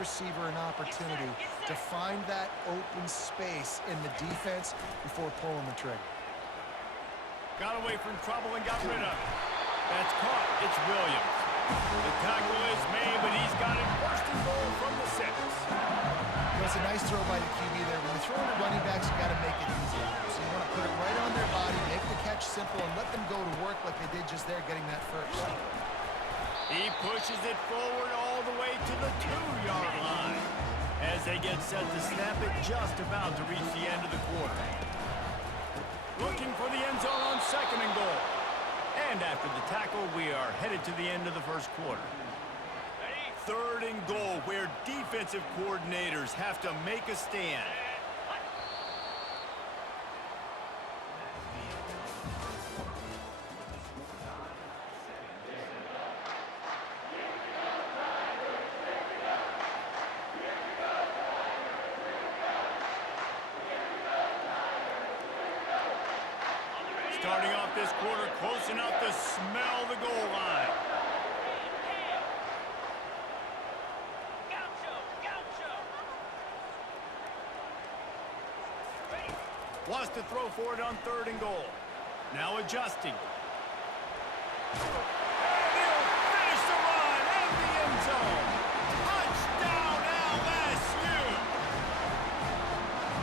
receiver an opportunity to find that open space in the defense before pulling the trigger. Got away from trouble and got rid of it. That's caught. It's Williams. The tackle is made, but he's got it first and goal from the 6. It's a nice throw by the QB there. When you're throwing to running backs, you got to make it easy. So you want to put it right on their body, make the catch simple, and let them go to work like they did just there, getting that first. He pushes it forward all the way to the 2-yard line as they get set to snap it just about to reach the end of the quarter. Looking for the end zone on 2nd and goal. And after the tackle, we are headed to the end of the first quarter. 3rd and goal, where defensive coordinators have to make a stand. Starting off this quarter close enough to smell the goal line. Wants to throw for it on 3rd and goal. Now adjusting. And he'll finish the run in the end zone. Touchdown LSU!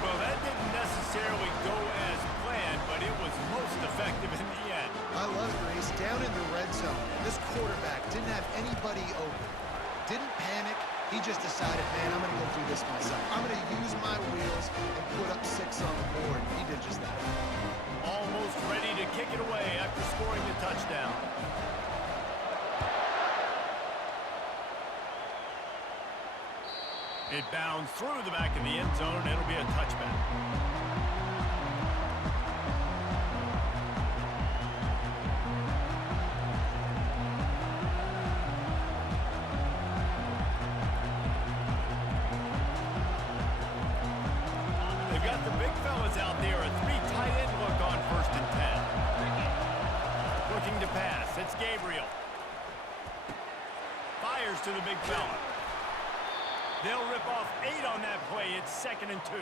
Well, that didn't necessarily go as planned, but it was most effective in the end. I love it, Grace. Down in the red zone, this quarterback didn't have anybody open. Didn't panic. He just decided, man, I'm going to go do this myself. I'm going to use my wheels and put up 6 on the board. He did just that. Almost ready to kick it away after scoring the touchdown. It bounds through the back of the end zone, and it'll be a touchback. Out there, a 3 tight end look on 1st and 10. Looking to pass, it's Gabriel. Fires to the big fella. They'll rip off 8 on that play. It's 2nd and 2.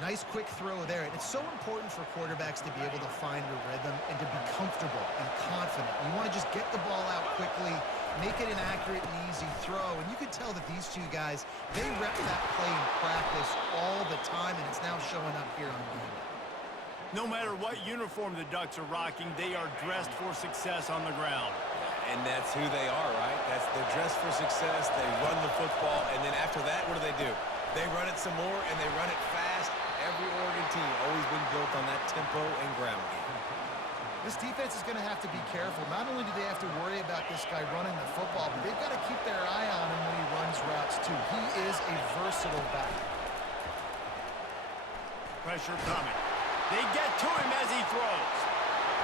Nice quick throw there. And it's so important for quarterbacks to be able to find a rhythm and to be comfortable and confident. You want to just get the ball out quickly, make it an accurate and easy throw. And you could tell that these 2 guys, they rep that play in practice all the time, and it's now showing up here on game. No matter what uniform the Ducks are rocking, they are dressed for success on the ground. And that's who they are, right? They're dressed for success. They run the football, and then after that, what do? They run it some more, and they run it fast. Every Oregon team always been built on that tempo and ground game. This defense is going to have to be careful. Not only do they have to worry about this guy running the football, but they've got to keep their eye on him when he runs routes, too. He is a versatile back. Pressure coming. They get to him as he throws.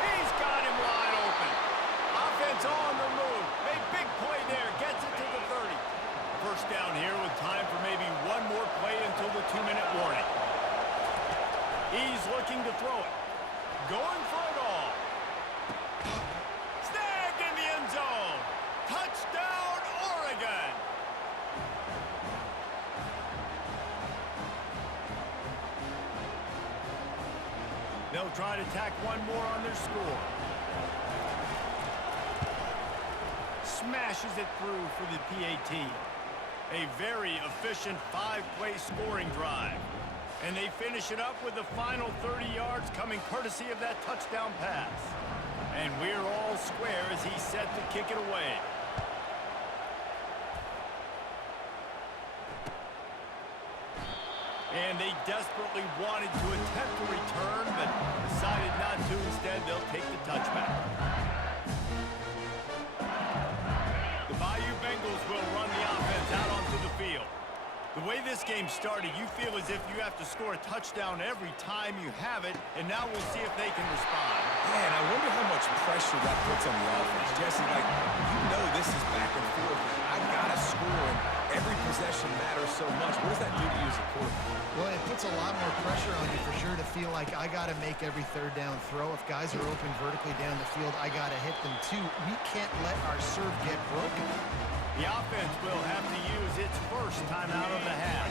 He's got him wide open. Offense on the move. A big play there. Gets it to the 30. First down here with time for maybe one more play until the 2-minute warning. He's looking to throw it. Going for it all. Snagged in the end zone. Touchdown, Oregon. They'll try to tack one more on their score. Smashes it through for the PAT. A very efficient 5-play scoring drive. And they finish it up with the final 30 yards coming courtesy of that touchdown pass. And we're all square as he's set to kick it away. And they desperately wanted to attempt a return, but decided not to. Instead, they'll take the touchback. The Bayou Bengals will run the offense out onto the field. The way this game started, you feel as if you have to score a touchdown every time you have it, and now we'll see if they can respond. Yeah, and I wonder how much pressure that puts on the offense. Jesse, this is back and forth. I got to score, and every possession matters so much. What does that do to you as a quarterback? Well, it puts a lot more pressure on you for sure to feel like I got to make every 3rd down throw. If guys are open vertically down the field, I got to hit them too. We can't let our serve get broken. The offense will have to use its first timeout of the half.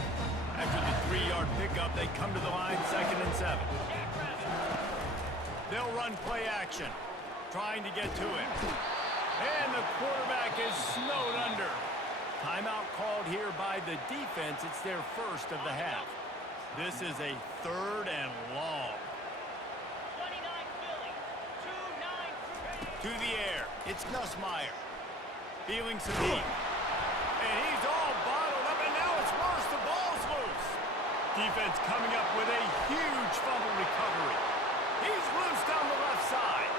After the 3-yard pickup, they come to the line 2nd and 7. They'll run play action, trying to get to him. And the quarterback is snowed under. Timeout called here by the defense. It's their first of the half. This is a 3rd and long. 29 Philly, 2-9. To the air. It's Nussmeier. Feeling some heat. And he's all bottled up, and now it's worse. The ball's loose. Defense coming up with a huge fumble recovery. He's loose down the left side.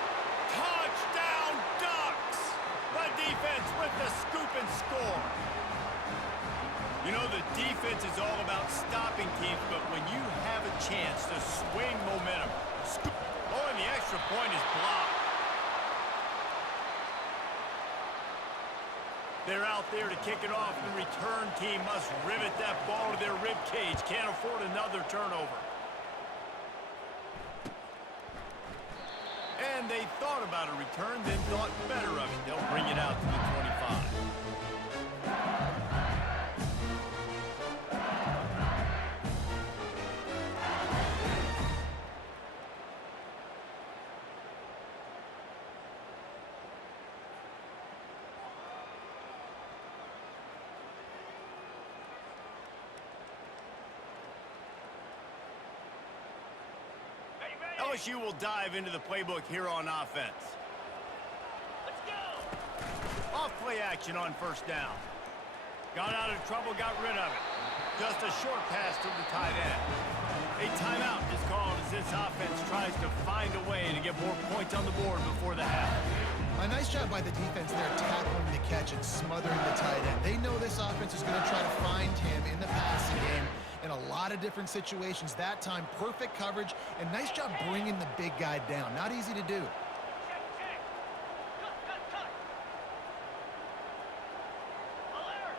Touchdown, Ducks! The defense with the scoop and score. You know, the defense is all about stopping teams, but when you have a chance to swing momentum, scoop. Oh, and the extra point is blocked. They're out there to kick it off. The return team must rivet that ball to their rib cage. Can't afford another turnover. And they thought about a return, then thought better of it. They'll bring it out to the 25. LSU will dive into the playbook here on offense. Let's go. Off play action on first down. Got out of trouble, got rid of it. Just a short pass to the tight end. A timeout is called as this offense tries to find a way to get more points on the board before the half. A nice job by the defense there, tackling the catch and smothering the tight end. They know this offense is going to try to find him in the passing game in a lot of different situations. That time, perfect coverage, and nice job bringing the big guy down. Not easy to do. Check, check. Cut. Alert.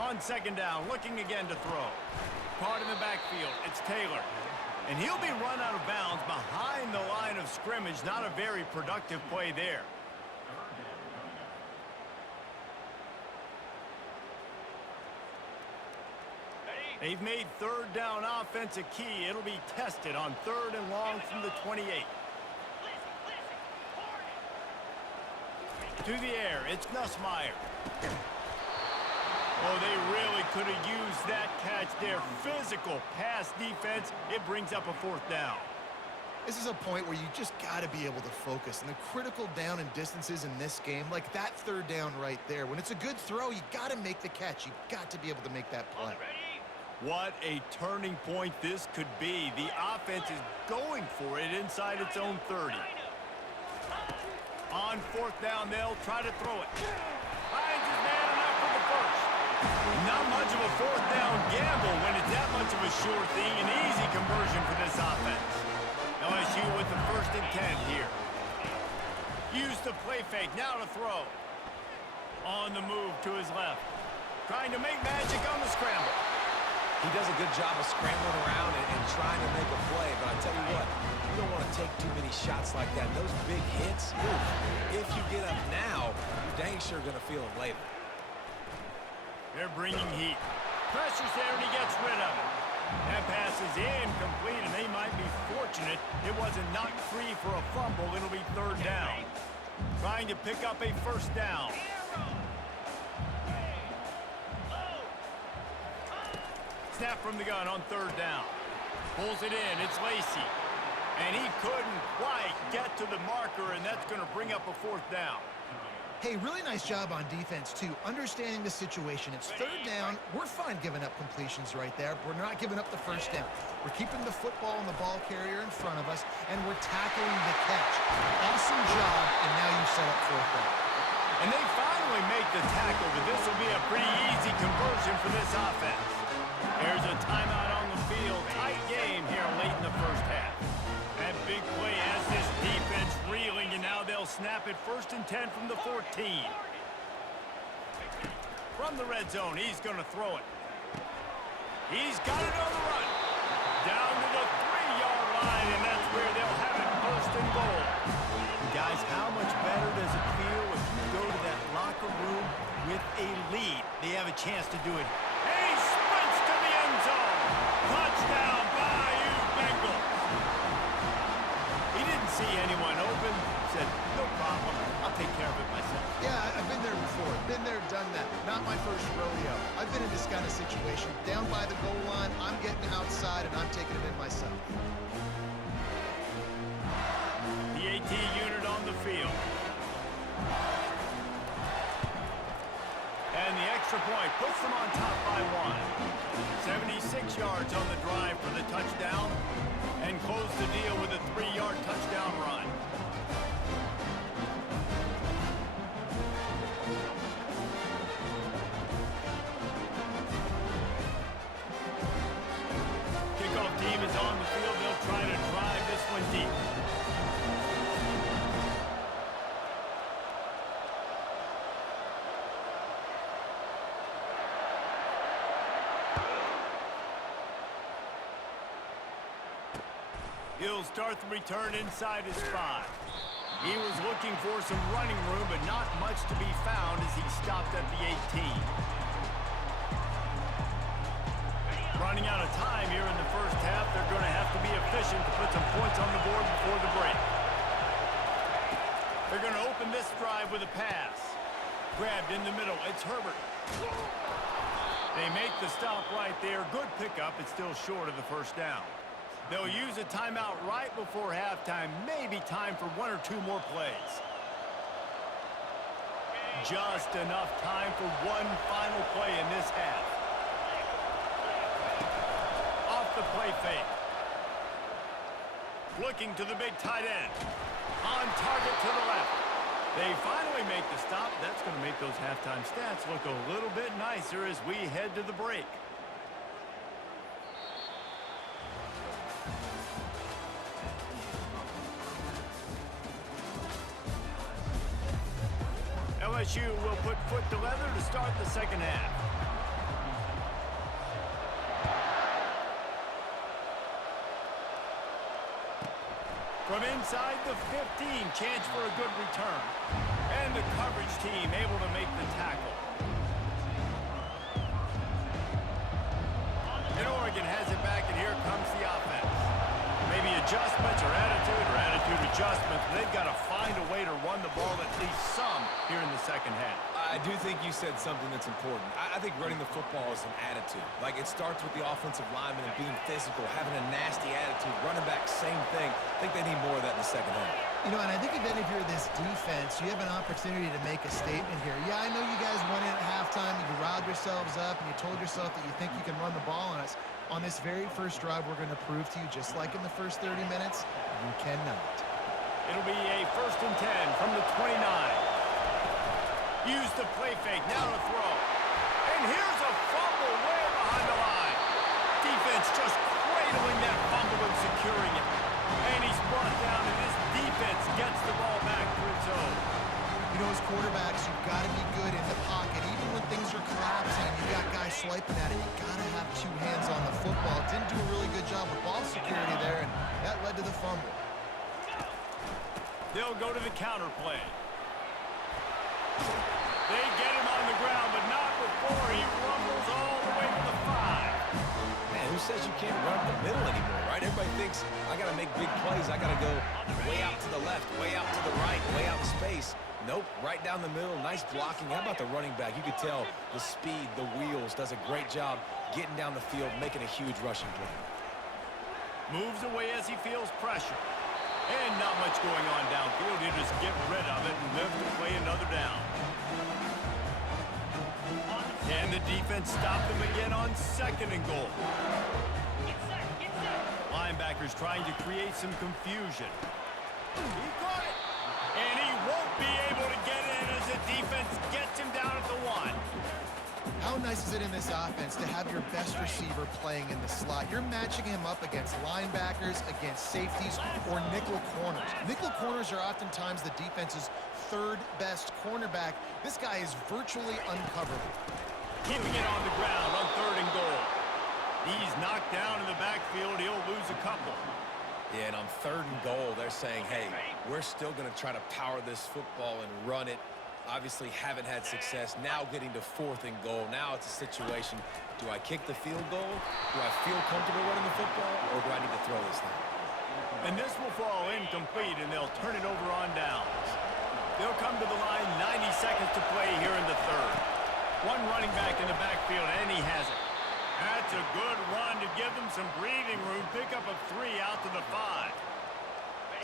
On second down, looking again to throw. Caught in the backfield, it's Taylor. And he'll be run out of bounds behind the line of scrimmage. Not a very productive play there. They've made third down offense a key. It'll be tested on 3rd and long from the 28. To the air, it's Nussmeier. Oh, they really could have used that catch there. Physical pass defense. It brings up a 4th down. This is a point where you just got to be able to focus. And the critical down and distances in this game, like that 3rd down right there, when it's a good throw, you got to make the catch. You got to be able to make that play. What a turning point this could be. The offense is going for it inside its own 30. On 4th down, they'll try to throw it. Finds his man enough for the first. Not much of a 4th down gamble when it's that much of a sure thing. An easy conversion for this offense. LSU with the 1st and 10 here. Use the play fake, now to throw. On the move to his left. Trying to make magic on the scramble. He does a good job of scrambling around and trying to make a play, but I tell you what, you don't want to take too many shots like that. Those big hits, oof, if you get up now, you're dang sure going to feel them later. They're bringing heat. Pressure's there, and he gets rid of it. That pass is incomplete, and they might be fortunate it wasn't knocked free for a fumble. It'll be 3rd down. Trying to pick up a 1st down. Snap from the gun on 3rd down. Pulls it in. It's Lacey. And he couldn't quite get to the marker, and that's going to bring up a 4th down. Hey, really nice job on defense, too. Understanding the situation. It's 3rd down. We're fine giving up completions right there. We're not giving up the 1st down. We're keeping the football and the ball carrier in front of us, and we're tackling the catch. Awesome job, and now you set up 4th down. And they finally make the tackle, but this will be a pretty easy conversion for this offense. There's a timeout on the field. Tight game here late in the 1st half. That big play has this defense reeling, and now they'll snap it 1st and 10 from the 14. From the red zone, he's going to throw it. He's got it on the run. Down to the 3-yard line, and that's where they'll have it 1st and goal. Guys, how much better does it feel if you go to that locker room with a lead? They have a chance to do it. And he sprints to the end zone. Touchdown, Bayou Bengals. He didn't see anyone open. Said, no problem. I'll take care of it myself. Yeah, I've been there before. Been there, done that. Not my first rodeo. I've been in this kind of situation. Down by the goal line, I'm getting outside, and I'm taking it in myself. The AT unit on the field. And the extra point puts them on top by 1. 76 yards on the drive for the touchdown, and close the deal with a 3-yard touchdown run. Kickoff team is on the field. They'll try to drive this one deep. He'll start the return inside his 5. He was looking for some running room, but not much to be found as he stopped at the 18. Running out of time here in the first half, they're going to have to be efficient to put some points on the board before the break. They're going to open this drive with a pass. Grabbed in the middle, it's Herbert. They make the stop right there. Good pickup, it's still short of the first down. They'll use a timeout right before halftime. Maybe time for 1 or 2 more plays. Just enough time for one final play in this half. Off the play fake. Looking to the big tight end. On target to the left. They finally make the stop. That's going to make those halftime stats look a little bit nicer as we head to the break. LSU will put foot to leather to start the second half. From inside the 15, chance for a good return. And the coverage team able to make the tackle. And Oregon has it back, and here comes the offense. Maybe adjustments or attitude adjustments. They've got to find a way to run the ball at least some here in the second half. I do think you said something that's important. I think running the football is an attitude. Like, it starts with the offensive lineman and being physical, having a nasty attitude. Running back, same thing. I think they need more of that in the second half. You know, and I think even if you're this defense, you have an opportunity to make a statement here. Yeah, I know you guys won it at halftime. You riled yourselves up, and you told yourself that you think you can run the ball on us. On this very first drive, we're going to prove to you, just like in the first 30 minutes, you cannot. It'll be a 1st and 10 from the 29. Use the play fake, now to throw. And here's a fumble way behind the line. Defense just cradling that fumble and securing it. And he's brought down, and this defense gets the ball back for its own. You know, as quarterbacks, you've got to be good in the pocket. Even when things are collapsing, you got guys swiping at it, you got to have 2 hands on the football. Didn't do a really good job with ball security there, and that led to the fumble. They'll go to the counter play. They get him on the ground, but not before he rumbles all the way to the 5. Man, who says you can't run up the middle anymore, right? Everybody thinks, I got to make big plays. I got to go way out to the left, way out to the right, way out in space. Nope, right down the middle, nice blocking. How about the running back? You could tell the speed, the wheels, does a great job getting down the field, making a huge rushing play. Moves away as he feels pressure. And not much going on downfield. He'll just get rid of it and live to play another down. And the defense stopped him again on 2nd and goal. Get set, get set. Linebackers trying to create some confusion. He caught it. And he won't be able to get in as the defense gets him down at the 1. How nice is it in this offense to have your best receiver playing in the slot? You're matching him up against linebackers, against safeties, or nickel corners. Nickel corners are oftentimes the defense's 3rd best cornerback. This guy is virtually uncoverable. Keeping it on the ground on 3rd and goal. He's knocked down in the backfield. He'll lose a couple. Yeah, and on 3rd and goal, they're saying, hey, we're still going to try to power this football and run it obviously haven't had success. Now getting to 4th and goal. Now it's a situation, do I kick the field goal? Do I feel comfortable running the football? Or do I need to throw this thing? And this will fall incomplete, and they'll turn it over on downs. They'll come to the line, 90 seconds to play here in the third. One running back in the backfield, and he has it. That's a good run to give them some breathing room. Pick up a 3 out to the 5.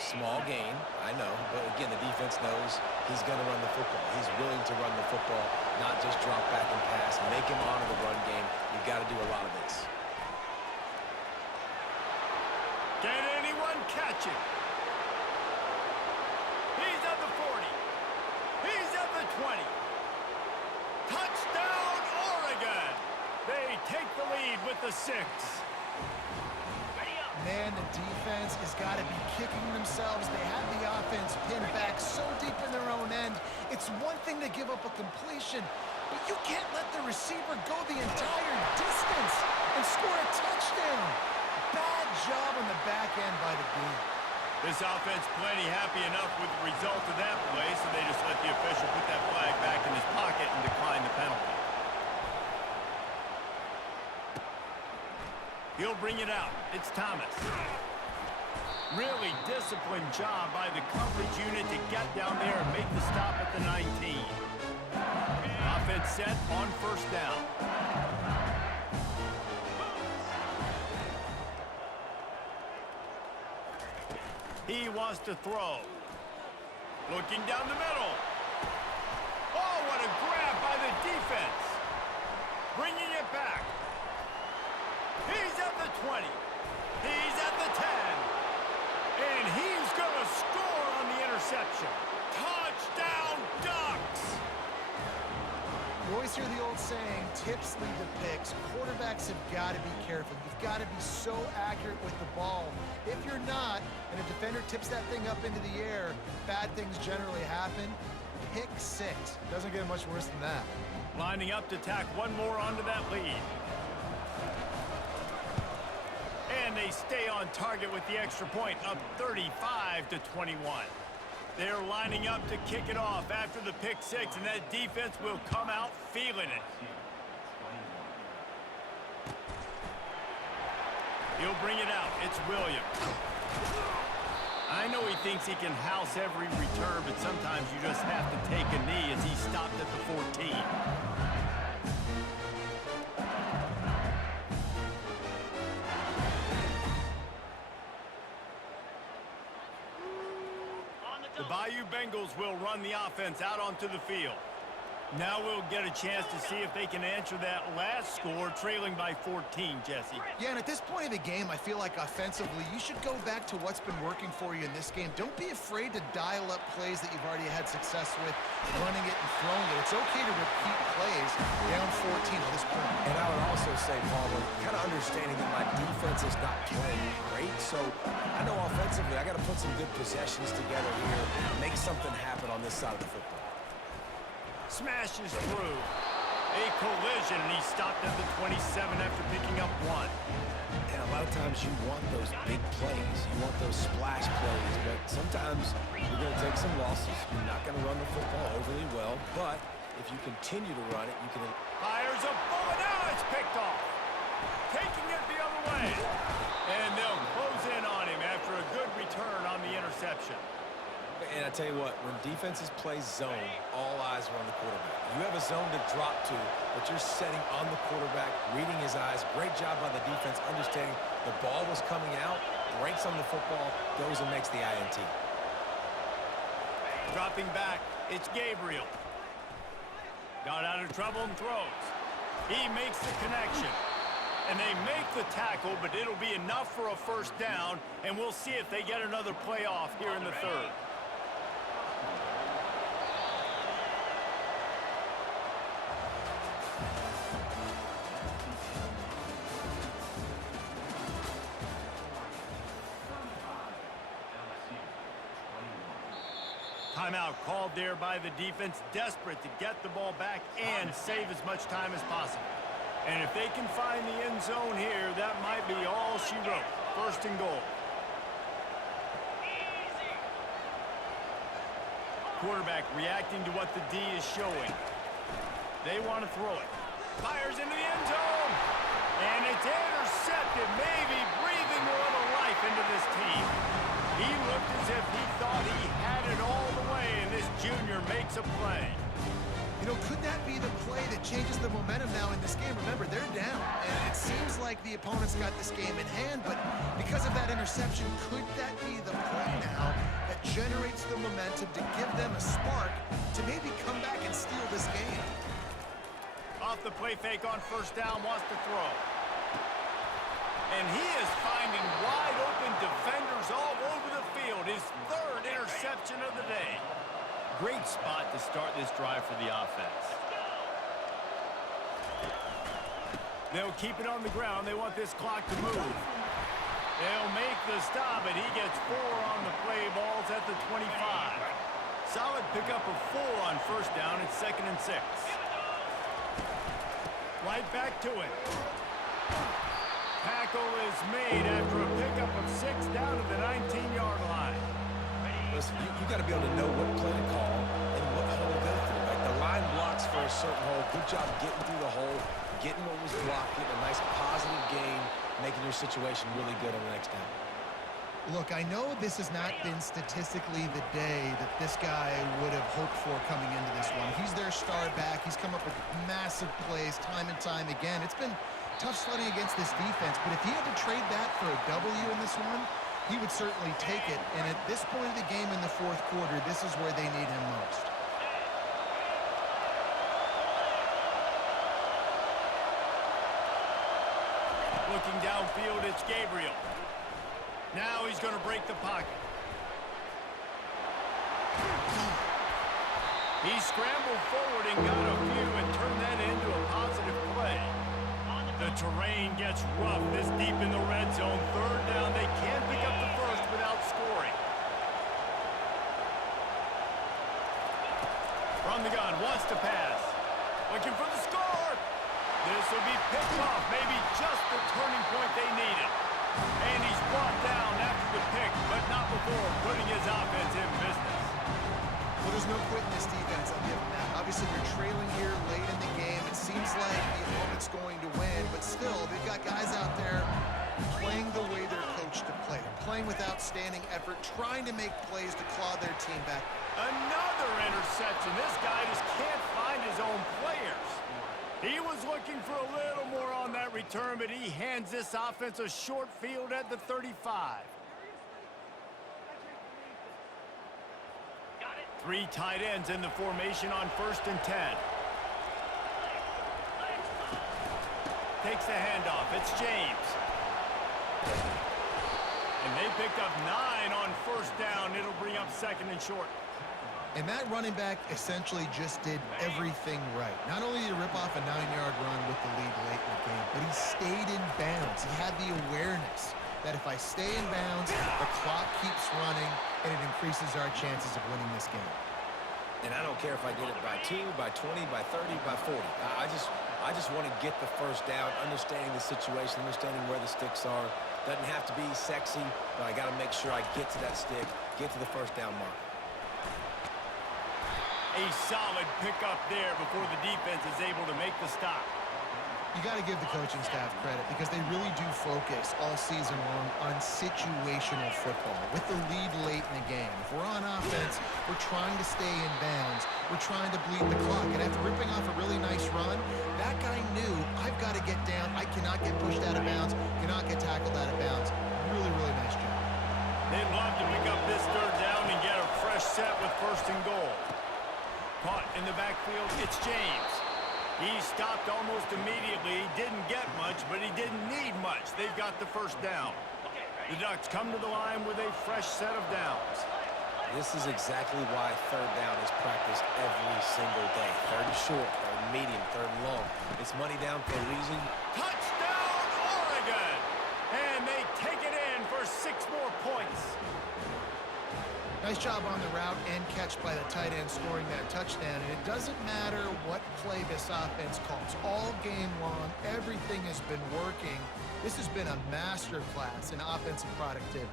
Small gain, I know, but again, the defense knows he's going to run the football. He's willing to run the football, not just drop back and pass, make him honor the run game. You've got to do a lot of this. Can anyone catch it? He's at the 40. He's at the 20. Touchdown, Oregon! They take the lead with the 6. Man, the defense has got to be kicking themselves. They have the offense pinned back so deep in their own end. It's one thing to give up a completion, but you can't let the receiver go the entire distance and score a touchdown. Bad job on the back end by the D. This offense plenty happy enough with the result of that play, so they just let the official put that flag back in his pocket and decline the penalty. He'll bring it out. It's Thomas. Really disciplined job by the coverage unit to get down there and make the stop at the 19. Offense set on 1st down. He wants to throw. Looking down the middle. Oh, what a grab by the defense. Bringing it back. He's at the 20. He's at the 10. And he's going to score on the interception. Touchdown, Ducks! You always hear the old saying, tips lead to picks. Quarterbacks have got to be careful. You've got to be so accurate with the ball. If you're not, and a defender tips that thing up into the air, bad things generally happen. Pick 6. Doesn't get much worse than that. Lining up to tack one more onto that lead. And they stay on target with the extra point, up 35-21. They're lining up to kick it off after the pick 6, and that defense will come out feeling it. He'll bring it out. It's Williams. I know he thinks he can house every return, but sometimes you just have to take a knee as he stopped at the 14. The Bayou Bengals will run the offense out onto the field. Now we'll get a chance to see if they can answer that last score, trailing by 14, Jesse. Yeah, and at this point of the game, I feel like offensively, you should go back to what's been working for you in this game. Don't be afraid to dial up plays that you've already had success with, running it and throwing it. It's okay to repeat plays down 14 at this point. And I would also say, Palmer, kind of understanding that my defense is not playing great, so I know offensively I got to put some good possessions together here, make something happen on this side of the football. Smashes through. A collision, and he stopped at the 27 after picking up 1. And a lot of times you want those big plays. You want those splash plays, but sometimes you're going to take some losses. You're not going to run the football overly well, but if you continue to run it, you can... Fires a bullet. Now it's picked off. Taking it the other way. And they'll close in on him after a good return on the interception. And I tell you what, when defenses play zone, all eyes are on the quarterback. You have a zone to drop to, but you're setting on the quarterback, reading his eyes. Great job by the defense, understanding the ball was coming out, breaks on the football, goes and makes the INT. Dropping back, it's Gabriel. Got out of trouble and throws. He makes the connection. And they make the tackle, but it'll be enough for a 1st down, and we'll see if they get another play off here in the 3rd. Timeout called there by the defense, desperate to get the ball back and save as much time as possible. And if they can find the end zone here, that might be all she wrote. 1st and goal. quarterback reacting to what the D is showing. They want to throw it. Fires into the end zone. And it's intercepted, maybe breathing a little life into this team. He looked as if he thought he had it all the way, and this junior makes a play. You know, could that be the play that changes the momentum now in this game? Remember, they're down, and it seems like the opponent's got this game in hand, but because of that interception, could that be the play now that generates the momentum to give them a spark to maybe come back and steal this game? Off the play fake on first down, wants to throw. And he is finding wide open defenders all over the field. His third interception of the day. Great spot to start this drive for the offense. They'll keep it on the ground. They want this clock to move. They'll make the stop, and he gets 4 on the play. Balls at the 25. Solid pickup of 4 on first down. It's 2nd and 6. Right back to it. Tackle is made after a pickup of 6 down to the 19-yard line. Listen, you got to be able to know what play to call and what hole to go through. Like the line blocks for a certain hole. Good job getting through the hole, getting what was blocked, getting a nice positive gain, making your situation really good on the next down. Look, I know this has not been statistically the day that this guy would have hoped for coming into this one. He's their star back. He's come up with massive plays time and time again. It's been tough sledding against this defense, but if he had to trade that for a W in this one, he would certainly take it. And at this point of the game in the fourth quarter, this is where they need him most. Looking downfield, it's Gabriel. Now he's going to break the pocket. He scrambled forward and got a few and turned that into a positive play. The terrain gets rough this deep in the red zone. 3rd down. They can't pick up the first without scoring. From the gun, wants to pass. Looking for the score. This will be picked off. Maybe just the turning point they needed. And he's brought down after the pick, but not before putting his offense in business. Well, there's no quitting this defense, I'll give them that. Obviously, they're trailing here late in the game. It seems like the opponent's going to win, but still, they've got guys out there playing the way they're coached to play. Playing with outstanding effort, trying to make plays to claw their team back. Another interception. This guy just can't find his own players. He was looking for a little more on that return, but he hands this offense a short field at the 35. 3 tight ends in the formation on 1st and 10. Takes the handoff. It's James. And they picked up 9 on first down. It'll bring up 2nd and short. And that running back essentially just did everything right. Not only did he rip off a 9-yard run with the lead late in the game, but he stayed in bounds. He had the awareness that if I stay in bounds, the clock keeps running, and it increases our chances of winning this game. And I don't care if I get it by 2, by 20, by 30, by 40. I just want to get the first down, understanding the situation, understanding where the sticks are. Doesn't have to be sexy, but I got to make sure I get to that stick, get to the first down mark. A solid pickup there before the defense is able to make the stop. You got to give the coaching staff credit because they really do focus all season long on situational football with the lead late in the game. If we're on offense, we're trying to stay in bounds. We're trying to bleed the clock. And after ripping off a really nice run, that guy knew I've got to get down. I cannot get pushed out of bounds, cannot get tackled out of bounds. Really, really nice job. They'd love to pick up this 3rd down and get a fresh set with 1st and goal. Caught in the backfield, it's James. He stopped almost immediately. He didn't get much, but he didn't need much. They've got the first down. The Ducks come to the line with a fresh set of downs. This is exactly why 3rd down is practiced every single day. 3rd is short, 3rd medium, 3rd long. It's money down for a reason. Touchdown, Oregon! And they take it in for 6 more points. Nice job on the route and catch by the tight end scoring that touchdown. And it doesn't matter what play this offense calls. All game long, everything has been working. This has been a masterclass in offensive productivity.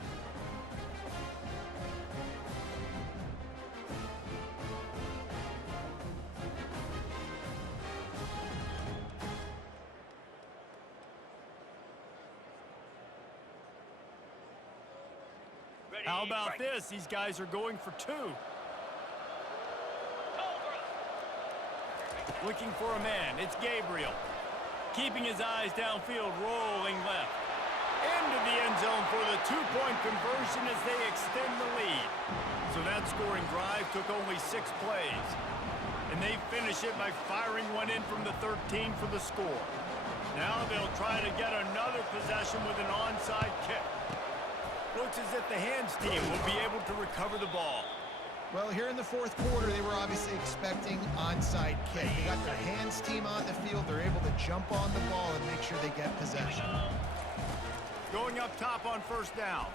How about this? These guys are going for two. Looking for a man. It's Gabriel. Keeping his eyes downfield, rolling left. Into the end zone for the two-point conversion as they extend the lead. So that scoring drive took only 6 plays. And they finish it by firing one in from the 13 for the score. Now they'll try to get another possession with an onside kick. Looks as if the hands team will be able to recover the ball. Well, here in the fourth quarter, they were obviously expecting onside kick. They got their hands team on the field. They're able to jump on the ball and make sure they get possession. Going up top on first down.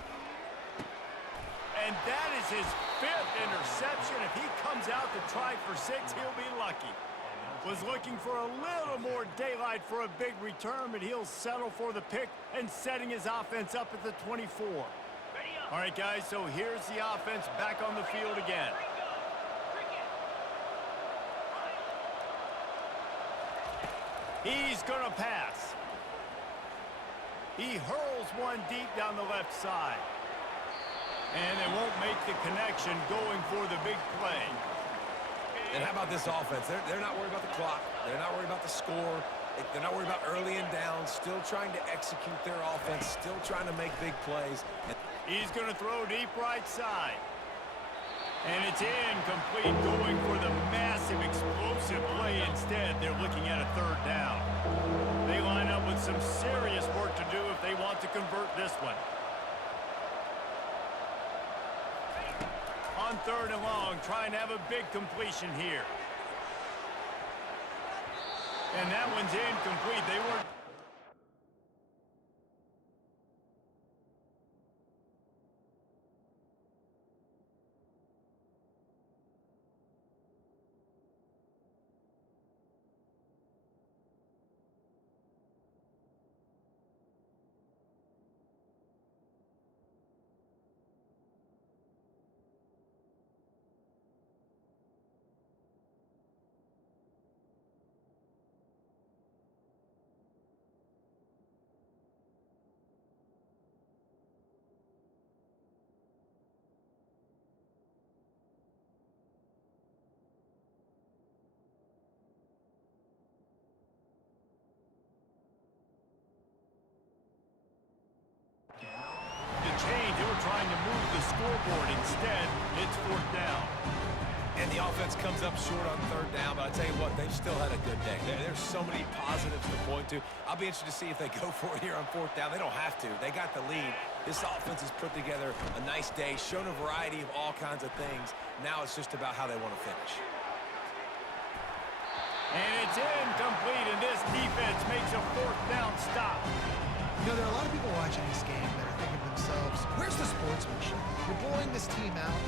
And that is his 5th interception. If he comes out to try for 6, he'll be lucky. Was looking for a little more daylight for a big return, but he'll settle for the pick and setting his offense up at the 24. All right, guys, so here's the offense back on the field again. He's going to pass. He hurls one deep down the left side. And they won't make the connection going for the big play. And how about this offense? They're not worried about the clock. They're not worried about the score. They're not worried about early and down. Still trying to execute their offense. Still trying to make big plays. He's going to throw deep right side. And it's incomplete, going for the massive explosive play instead. They're looking at a 3rd down. They line up with some serious work to do if they want to convert this one. On 3rd and long, trying to have a big completion here. And that one's incomplete. They weren't... Change. They were trying to move the scoreboard. Instead, it's 4th down. And the offense comes up short on 3rd down, but I tell you what, they've still had a good day. There's so many positives to point to. I'll be interested to see if they go for it here on 4th down. They don't have to. They got the lead. This offense has put together a nice day, shown a variety of all kinds of things. Now it's just about how they want to finish. And it's incomplete, and this defense makes a 4th down stop. You know, there are a lot of people watching this game that are thinking to themselves, where's the sportsmanship? You're blowing this team out.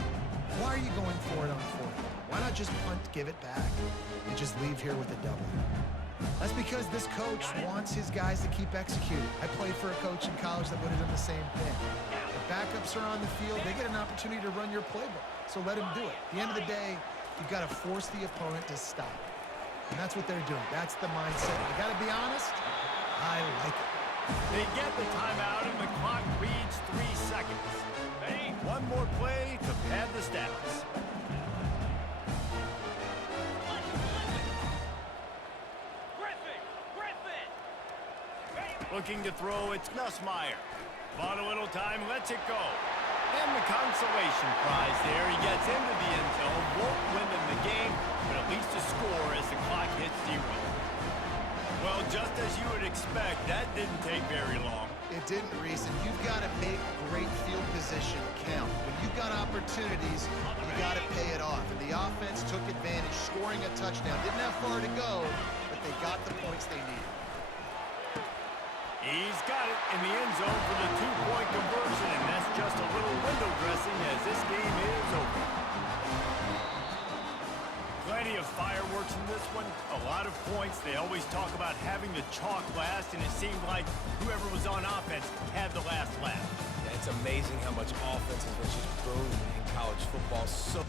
Why are you going for it on 4th down? Why not just punt, give it back, and just leave here with a W? That's because this coach wants his guys to keep executing. I played for a coach in college that would have done the same thing. If backups are on the field, they get an opportunity to run your playbook, so let them do it. At the end of the day, you've got to force the opponent to stop. And that's what they're doing. That's the mindset. I got to be honest, I like it. They get the timeout, and the clock reads 3 seconds. One more play to pad the stats. Griffin! Looking to throw, it's Nussmeier. Bought a little time, lets it go. And the consolation prize there. He gets into the end zone, won't win them the game, but at least a score as the clock hits 0. Well, just as you would expect, that didn't take very long. It didn't, Reese, and you've got to make great field position count. When you've got opportunities, you got to pay it off. And the offense took advantage, scoring a touchdown. Didn't have far to go, but they got the points they needed. He's got it in the end zone for the 2-point conversion, and that's just a little window dressing as this game is over. Plenty of fireworks in this one, a lot of points. They always talk about having the chalk last, and it seemed like whoever was on offense had the last laugh. Yeah, it's amazing how much offense has been just boom in college football. So